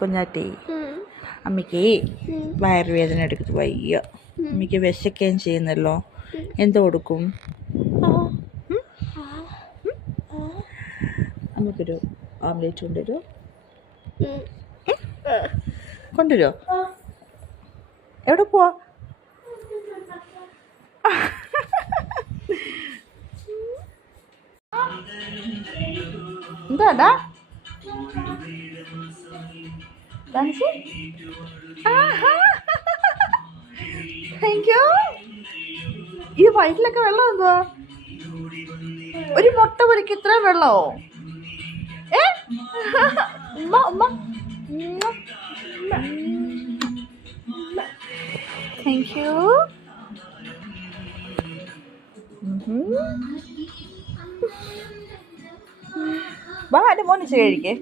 കുഞ്ഞാറ്റി അമ്മയ്ക്ക് വയറുവേദന എടുത്ത് വയ്യ. അമ്മയ്ക്ക് വിശക്കുകയും ചെയ്യുന്നല്ലോ. എന്ത് കൊടുക്കും? അമ്മയ്ക്കൊരു ഓംലേറ്റ് കൊണ്ടുവരുമോ? കൊണ്ടുവരുമോ? എവിടെ പോവാ? എന്താടാ താങ്ക് യു. ഈ വയറ്റിലൊക്കെ വെള്ളം എന്തുവാ? ഒരു മുട്ട പൊരിക്ക് ഇത്രയും വെള്ളമോ? ഉമ്മ ഉമ്മ താങ്ക് യു. വാ എൻ്റെ മോന് കഴിക്കേ.